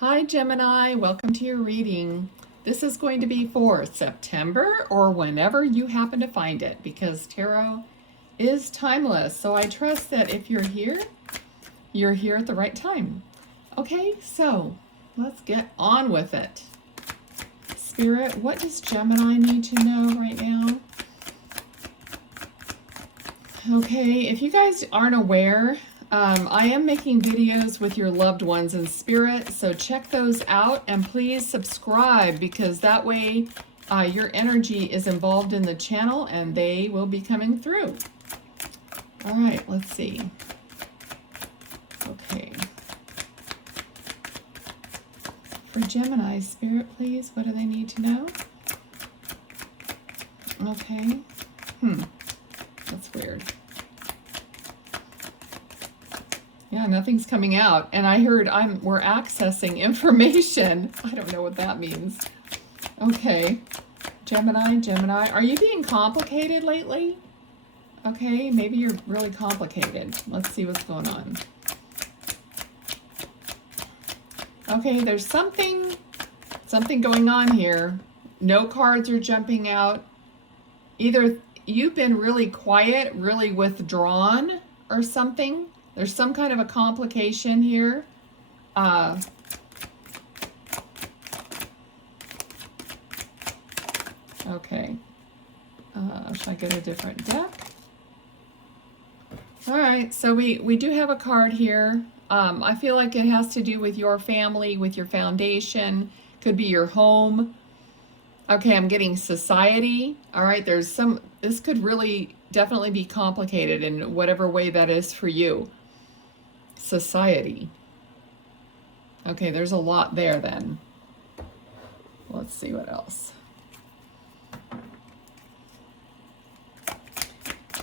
Hi Gemini, welcome to your reading. This is going to be for September or whenever you happen to find it because tarot is timeless. So I trust that if you're here at the right time. Okay, so let's get on with it. Spirit, what does Gemini need to know right now? Okay, if you guys aren't aware, I am making videos with your loved ones in spirit, so check those out and please subscribe because that way your energy is involved in the channel and they will be coming through. All right, let's see. Okay. For Gemini, Spirit, please, what do they need to know? Okay. That's weird. Yeah, nothing's coming out. And I heard we're accessing information. I don't know what that means. Okay. Gemini, are you being complicated lately? Okay, maybe you're really complicated. Let's see what's going on. Okay, there's something going on here. No cards are jumping out. Either you've been really quiet, really withdrawn or something. There's some kind of a complication here. Okay. Should I get a different deck? All right, so we do have a card here. I feel like it has to do with your family, with your foundation. Could be your home. Okay, I'm getting society. All right, this could really definitely be complicated in whatever way that is for you. Society. Okay, there's a lot there then. Let's see what else.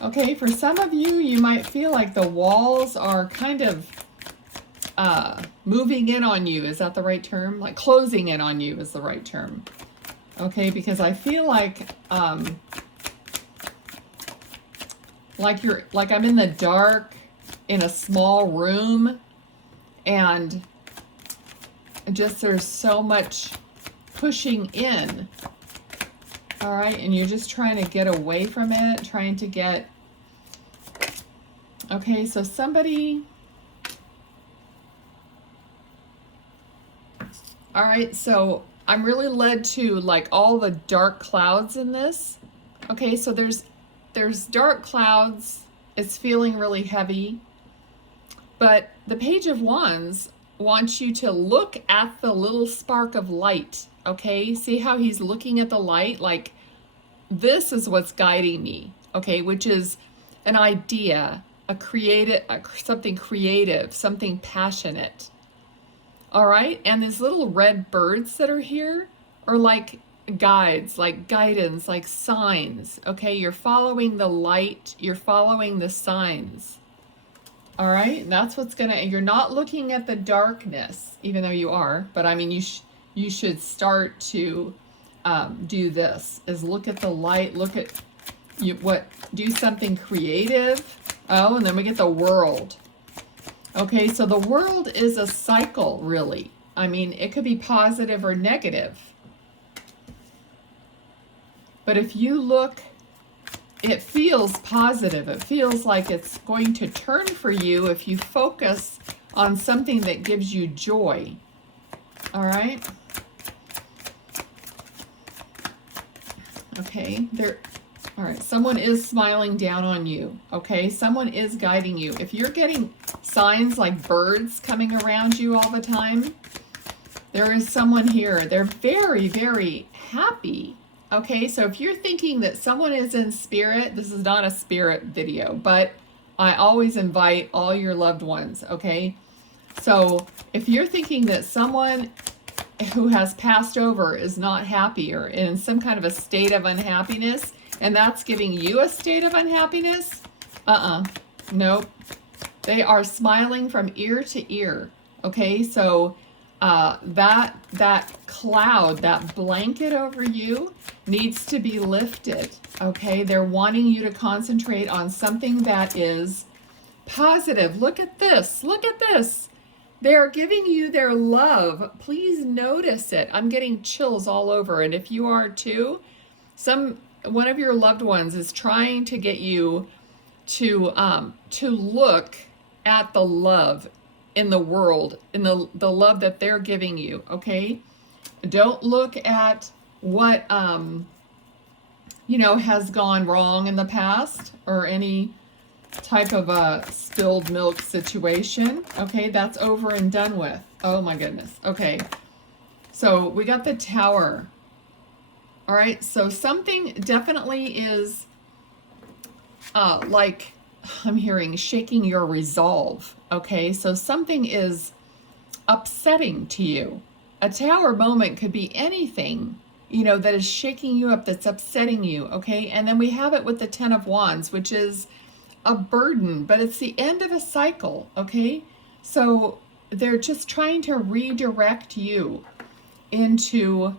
Okay, for some of you, you might feel like the walls are kind of moving in on you. Is that the right term? Like closing in on you is the right term. Okay, because I feel like I'm in the dark in a small room and just there's so much pushing in. All right, and you're just trying to get away from it, trying to get... Okay, so somebody... All right, so I'm really led to like all the dark clouds in this. Okay, so there's dark clouds. It's feeling really heavy. But the Page of Wands wants you to look at the little spark of light. Okay, see how he's looking at the light? Like, this is what's guiding me. Okay, which is an idea, something creative, something passionate. All right, and these little red birds that are here are like guides, like guidance, like signs. Okay, you're following the light, you're following the signs. All right, that's what's you're not looking at the darkness, even though you are, but I mean, you should start to do this, is look at the light, look at do something creative. Oh, and then we get the World. Okay, so the World is a cycle, really. I mean, it could be positive or negative. But if you look, it feels positive. It feels like it's going to turn for you if you focus on something that gives you joy. All right? Okay, all right, someone is smiling down on you, okay? Someone is guiding you. If you're getting signs like birds coming around you all the time, there is someone here. They're very, very happy, okay? So if you're thinking that someone is in spirit, this is not a spirit video, but I always invite all your loved ones, okay? So if you're thinking that someone who has passed over is not happy or in some kind of a state of unhappiness, and that's giving you a state of unhappiness, nope. They are smiling from ear to ear, okay? So that cloud, that blanket over you needs to be lifted, okay? They're wanting you to concentrate on something that is positive. Look at this. Look at this. They're giving you their love. Please notice it. I'm getting chills all over. And if you are too, one of your loved ones is trying to get you to look at the love in the world, in the love that they're giving you, okay? Don't look at what has gone wrong in the past, or any type of a spilled milk situation. Okay, that's over and done with. Oh my goodness. Okay, so we got the Tower. All right, so something definitely is like, I'm hearing shaking your resolve. Okay, so something is upsetting to you. A Tower moment could be anything, that is shaking you up, that's upsetting you. Okay, and then we have it with the Ten of Wands, which is a burden, but it's the end of a cycle. Okay, so they're just trying to redirect you into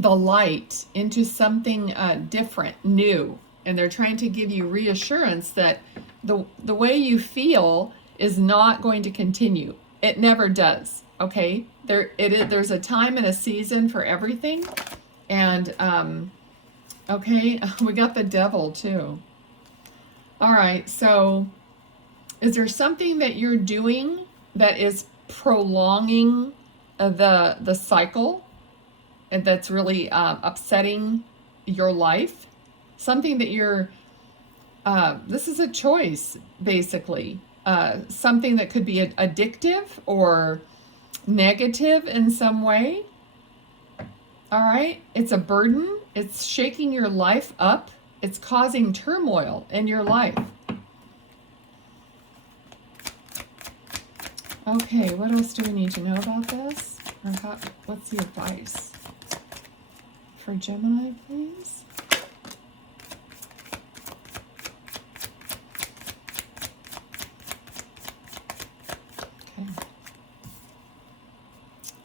the light, into something different, new, and they're trying to give you reassurance that the way you feel is not going to continue. It never does. Okay, there's a time and a season for everything. And okay, we got the Devil too. All right, so is there something that you're doing that is prolonging the cycle, and that's really upsetting your life? Something that you're, this is a choice, basically. Something that could be addictive or negative in some way. All right, it's a burden. It's shaking your life up. It's causing turmoil in your life. Okay, what else do we need to know about this? Or what's the advice for Gemini, please? Okay.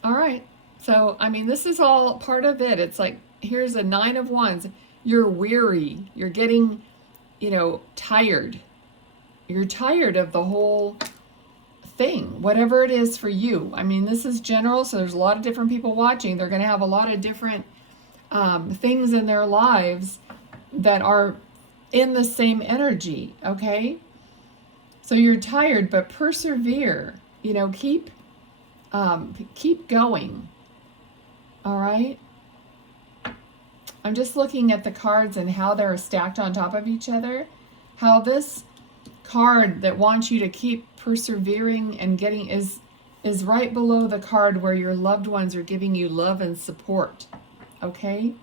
All right. So, I mean, this is all part of it. It's like, here's a Nine of Wands. You're weary. You're getting, tired. You're tired of the whole thing, whatever it is for you. I mean, this is general, so there's a lot of different people watching. They're going to have a lot of different things in their lives that are in the same energy, okay? So you're tired, but persevere. Keep going. All right? I'm just looking at the cards and how they're stacked on top of each other. How this card that wants you to keep persevering and getting is right below the card where your loved ones are giving you love and support. Okay?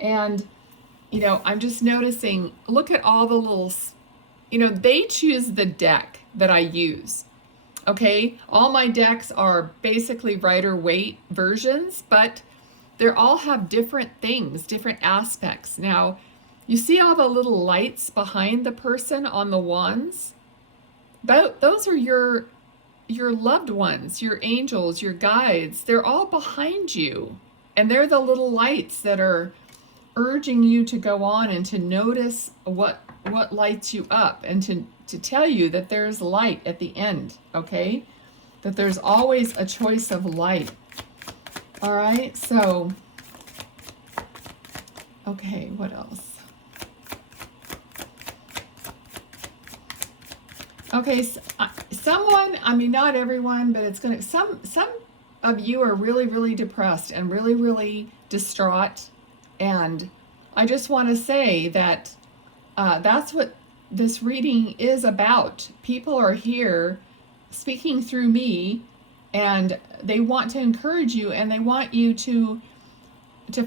And, I'm just noticing, look at all the little, they choose the deck that I use. Okay? All my decks are basically Rider-Waite versions, but they all have different things, different aspects. Now, you see all the little lights behind the person on the wands? Those are your loved ones, your angels, your guides. They're all behind you. And they're the little lights that are urging you to go on and to notice what lights you up, and to tell you that there's light at the end, okay? That there's always a choice of light. All right, so, okay, what else? Okay, someone, I mean, not everyone, but it's going to, some of you are really, really depressed and really, really distraught. And I just want to say that that's what this reading is about. People are here speaking through me, and they want to encourage you, and they want you to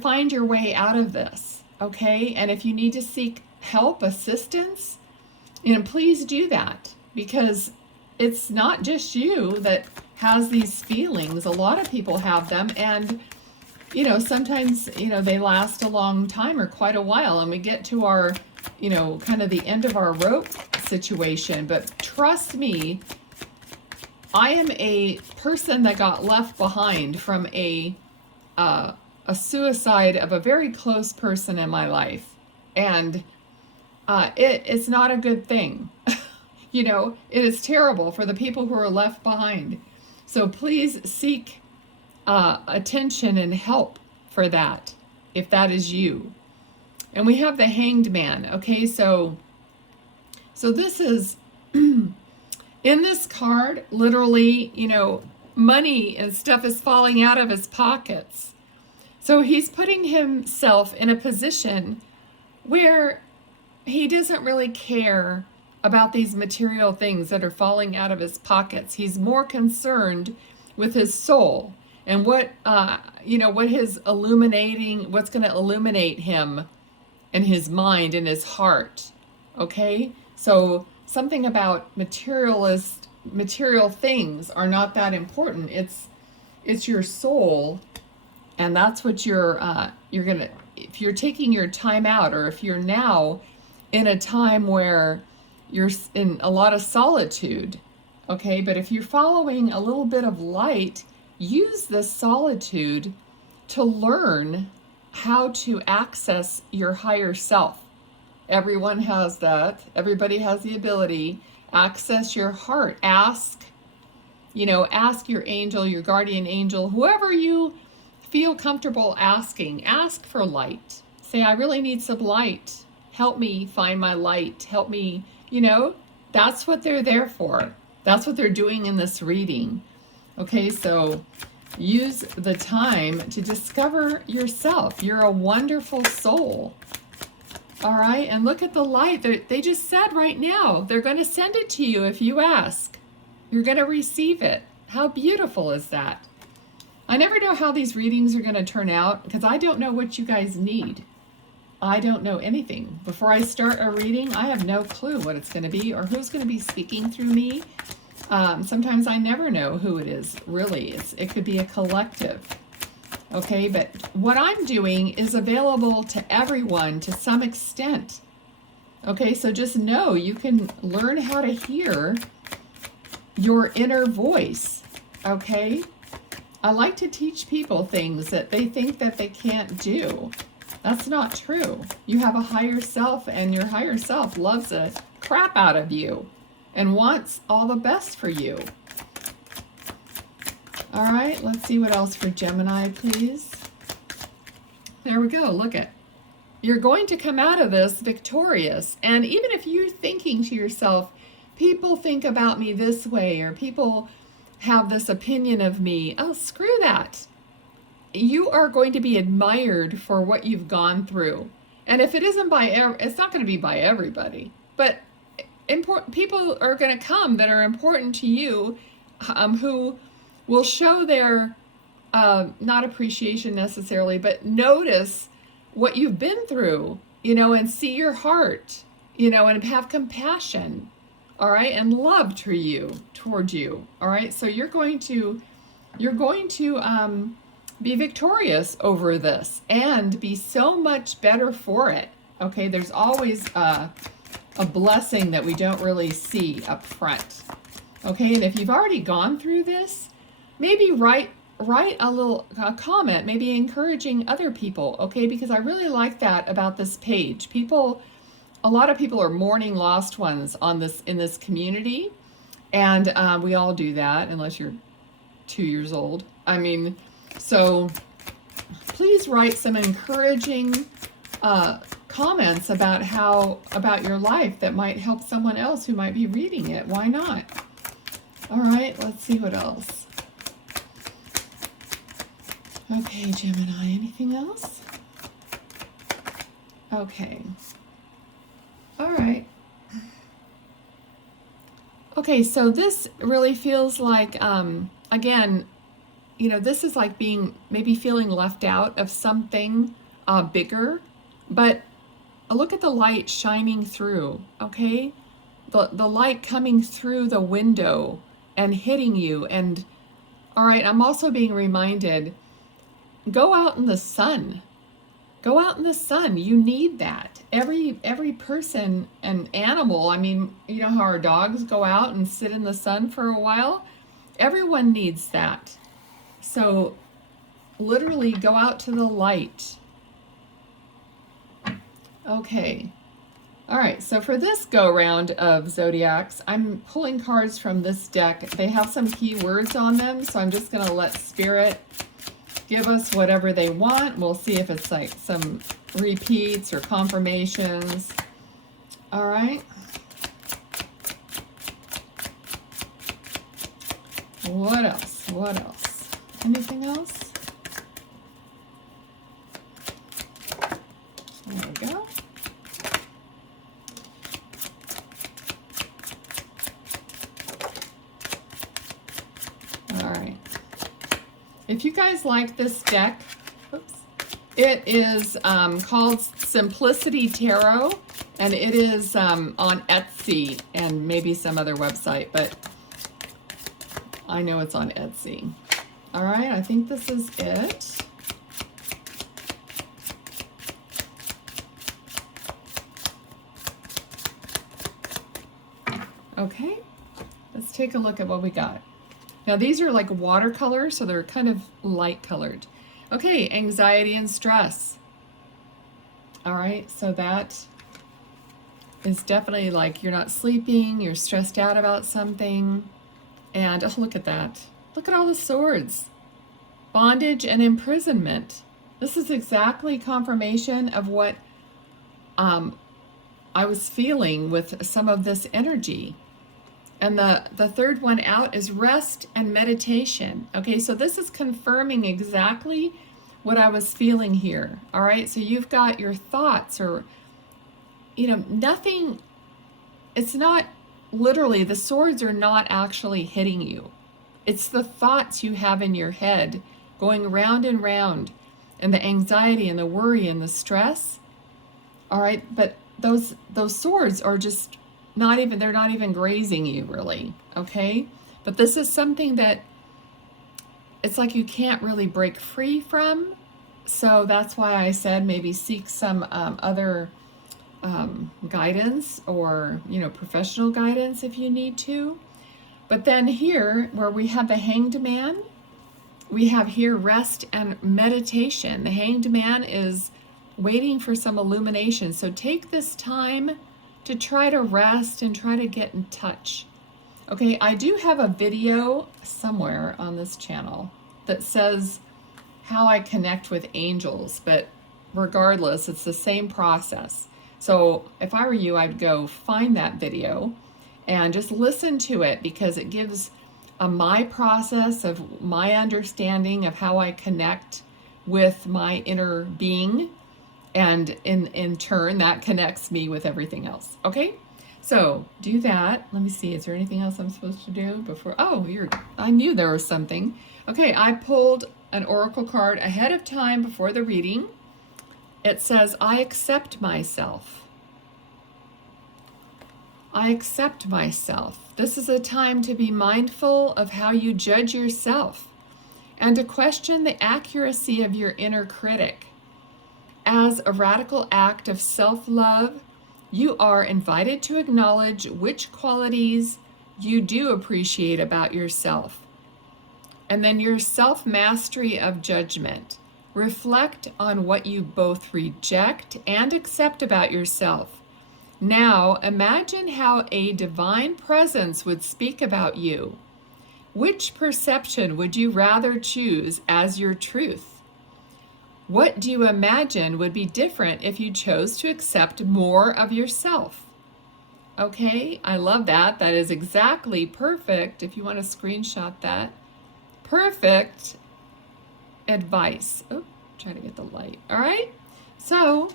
find your way out of this, okay? And if you need to seek help, assistance, please do that, because it's not just you that has these feelings. A lot of people have them, and sometimes they last a long time, or quite a while, and we get to our kind of the end of our rope situation. But trust me, I am a person that got left behind from a suicide of a very close person in my life, and it's not a good thing. You know, it is terrible for the people who are left behind. So please seek attention and help for that, if that is you. And we have the Hanged Man. Okay, so this is in this card, literally, you know, money and stuff is falling out of his pockets. So he's putting himself in a position where he doesn't really care about these material things that are falling out of his pockets. He's more concerned with his soul and what, you know, what his illuminating, what's going to illuminate him in his mind and his heart. Okay? So something about material things are not that important. It's your soul, and that's what you're gonna, if you're taking your time out, or if you're now in a time where you're in a lot of solitude, okay? But if you're following a little bit of light, use this solitude to learn how to access your higher self. Everyone has that. Everybody has the ability. Access your heart. Ask, you know, ask your angel, your guardian angel, whoever you feel comfortable asking. Ask for light. Say, I really need some light. Help me find my light. Help me, you know, that's what they're there for. That's what they're doing in this reading. Okay, so use the time to discover yourself. You're a wonderful soul. All right, and look at the light. They just said right now, they're going to send it to you if you ask. You're going to receive it. How beautiful is that? I never know how these readings are going to turn out because I don't know what you guys need. I don't know anything. Before I start a reading, I have no clue what it's going to be or who's going to be speaking through me. Sometimes I never know who it is, really. It could be a collective. Okay, but what I'm doing is available to everyone to some extent. Okay, so just know you can learn how to hear your inner voice. Okay, I like to teach people things that they think that they can't do. That's not true. You have a higher self, and your higher self loves the crap out of you and wants all the best for you. All right, let's see what else for Gemini, please. There we go, look at. You're going to come out of this victorious. And even if you're thinking to yourself, people think about me this way, or people have this opinion of me, oh, screw that. You are going to be admired for what you've gone through. And if it isn't it's not going to be by everybody, but important people are going to come that are important to you, who will show their, not appreciation necessarily, but notice what you've been through, you know, and see your heart, you know, and have compassion, all right, and love toward you, all right? So you're going to be victorious over this and be so much better for it, okay? There's always a blessing that we don't really see up front, okay? And if you've already gone through this, maybe write a little comment, maybe encouraging other people, okay? Because I really like that about this page. A lot of people are mourning lost ones in this community, and we all do that unless you're 2 years old. I mean, so please write some encouraging comments about your life that might help someone else who might be reading it. Why not? All right, let's see what else. Okay, Gemini, anything else? Okay. All right. Okay, so this really feels like, again, you know, this is like maybe feeling left out of something bigger, but look at the light shining through, okay? The light coming through the window and hitting you. And all right, I'm also being reminded, go out in the sun. Go out in the sun. You need that. Every person and animal, I mean, you know how our dogs go out and sit in the sun for a while? Everyone needs that. So literally go out to the light. Okay. All right, so for this go round of zodiacs, I'm pulling cards from this deck. They have some key words on them, so I'm just gonna let Spirit give us whatever they want. We'll see if it's like some repeats or confirmations. All right. What else? What else? Anything else? There we go. All right. If you guys like this deck, oops, it is called Simplicity Tarot, and it is on Etsy and maybe some other website, but I know it's on Etsy. All right, I think this is it. Okay, let's take a look at what we got. Now these are like watercolor, so they're kind of light colored. Okay, anxiety and stress. All right, so that is definitely like you're not sleeping, you're stressed out about something. And oh, look at that. Look at all the swords. Bondage and imprisonment. This is exactly confirmation of what I was feeling with some of this energy. And the third one out is rest and meditation. Okay, so this is confirming exactly what I was feeling here. All right, so you've got your thoughts or, you know, nothing, it's not literally, the swords are not actually hitting you. It's the thoughts you have in your head going round and round, and the anxiety and the worry and the stress. All right, but those swords are just not even, they're not even grazing you really, okay? But this is something that it's like you can't really break free from. So that's why I said maybe seek some other guidance, or, you know, professional guidance if you need to. But then here, where we have the Hanged Man, we have here rest and meditation. The Hanged Man is waiting for some illumination. So take this time to try to rest and try to get in touch. Okay, I do have a video somewhere on this channel that says how I connect with angels, but regardless, it's the same process. So if I were you, I'd go find that video and just listen to it, because it gives my process of my understanding of how I connect with my inner being. And in turn, that connects me with everything else. Okay, so do that. Let me see, is there anything else I'm supposed to do before? Oh, I knew there was something. Okay, I pulled an oracle card ahead of time before the reading. It says, I accept myself. I accept myself. This is a time to be mindful of how you judge yourself and to question the accuracy of your inner critic. As a radical act of self-love, you are invited to acknowledge which qualities you do appreciate about yourself. And then your self-mastery of judgment. Reflect on what you both reject and accept about yourself. Now, imagine how a divine presence would speak about you. Which perception would you rather choose as your truth? What do you imagine would be different if you chose to accept more of yourself? Okay, I love that. That is exactly perfect. If you want to screenshot that. Perfect advice. Oh, try to get the light. All right, so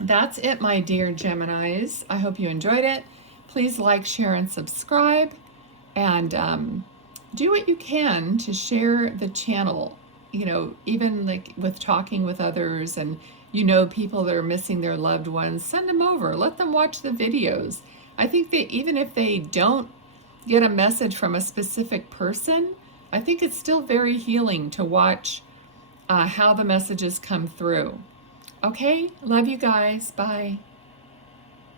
that's it, my dear Geminis. I hope you enjoyed it. Please like, share, and subscribe. And do what you can to share the channel. You know, even like with talking with others, and you know, people that are missing their loved ones, send them over, let them watch the videos. I think that even if they don't get a message from a specific person, I think it's still very healing to watch how the messages come through. Okay, love you guys, bye.